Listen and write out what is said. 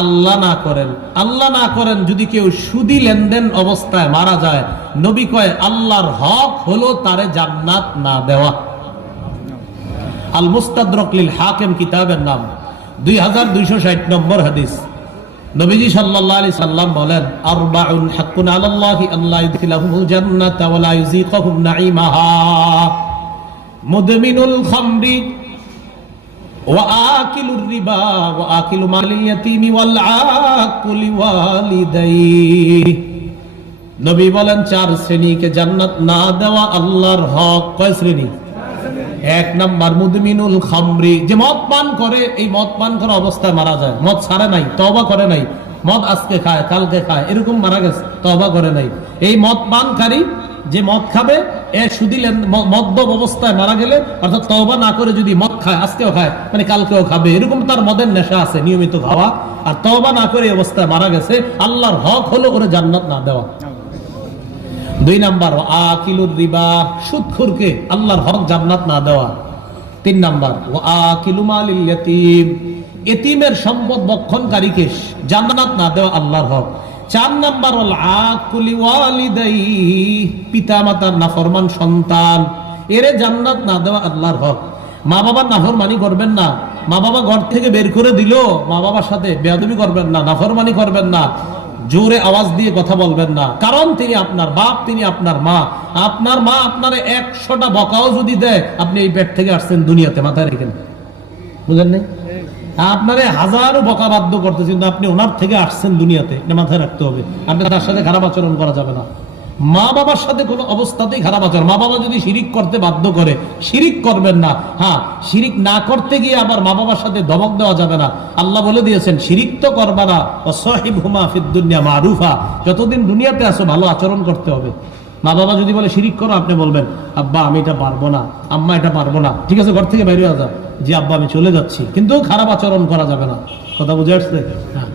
আল্লাহ না করেন যদি কেউ সুদি লেনদেন অবস্থায় মারা যায়, নবী কয় আল্লাহর হক হলো তারে জান্নাত না দেওয়া। আল মুস্তাদরাক লিল হাকিম কিতাবের নাম, 2260 নম্বর হাদিস। নবীজি সাল্লাল্লাহু আলাইহি সাল্লাম বলেন, আরবাউন হাক্কুন আলাল্লাহি আল্লা ইউদখিলাহুমুল জান্নাতা ওয়া লা ইউযীকুহুম নাঈমাহা, মুদমিনুল খামরি ওয়া আকিলুর রিবা ওয়া আকিলু মালিল ইয়াতীমি ওয়াল আক্কু লিওয়ালিদাইহি। নবী বলেন 4 শ্রেণীকে জান্নাত না দেওয়া আল্লাহর হক। কয় শ্রেণী? 1 নাম্বার মুদমিনুল খামরি, যে মদ পান করে, এই মদ পান করা অবস্থায় মারা যায়, মদ ছাড়ে নাই, তওবা করে নাই, মদ আজকে খায় কালকে খায়, এরকম মারা গেছে, তওবা করে নাই। এই মদ পানকারী যে মদ খাবে, এ সুদি মদ্যপ অবস্থায় মারা গেলে, অর্থাৎ তওবা না করে যদি মদ খায়, আজকেও খায় মানে কালকেও খাবে, এরকম তার মদের নেশা আছে নিয়মিত খাওয়া, আর তওবা না করে অবস্থায় মারা গেছে, আল্লাহর হক হলো ওরে জান্নাত না দেওয়া। 2 নাম্বার আকিলুর রিবা, সুদখোরকে আল্লাহর হক জান্নাত না দেওয়া। 3 নাম্বার আকিলু মালিল ইয়াতীম, এতিমের সম্পদ ভক্ষণকারীকে জান্নাত না দেওয়া আল্লাহর হক। 4 নাম্বার ওয়াল আক্কু লিওয়ালিদাইহি, পিতামাতার নাফরমান সন্তান, এরে জান্নাত না দেওয়া আল্লাহর হক। মা বাবার নাফরমানি করবেন না, মা বাবা ঘর থেকে বের করে দিল, মা বাবার সাথে বেয়াদবি করবেন না, নাফরমানি করবেন না, জোরে আওয়াজ দিয়ে কথা বলবেন না, কারণ তিনি আপনার বাপ, তিনি আপনার মা। আপনার মা আপনারে 100টা বকাও যদি দেয়, আপনি এই পেট থেকে আসছেন দুনিয়াতে, মাথায় রেখেন, বুঝলেন নাই? আপনারে হাজারো বকা বাধ্য করতেছে, কিন্তু আপনি ওনার থেকে আসছেন দুনিয়াতে, এটা মাথায় রাখতে হবে। আপনি তার সাথে খারাপ আচরণ করা যাবে না। মা বাবার সাথে কোনো অবস্থাতেই খারাপ আচরণ, মা বাবা যদি শিরিক করতে বাধ্য করে, শিরিক করবেন না। হ্যাঁ, শিরিক না করতে গিয়ে আবার মা বাবার সাথে ধমক দেওয়া যাবে না। আল্লাহ বলে দিয়েছেন শিরিক তো করবা না, ওয়াসাহিবহুমা ফিদ দুনিয়া মারুফা, যতদিন দুনিয়াতে আছো ভালো আচরণ করতে হবে। মা বাবা যদি বলে শিরিক করো, আপনি বলবেন আব্বা আমি এটা পারবো না, আম্মা এটা পারবো না, ঠিক আছে ঘর থেকে বাইরে হয়ে যাও, জি আব্বা আমি চলে যাচ্ছি, কিন্তু খারাপ আচরণ করা যাবে না। কথা বুঝে আসছে? হ্যাঁ।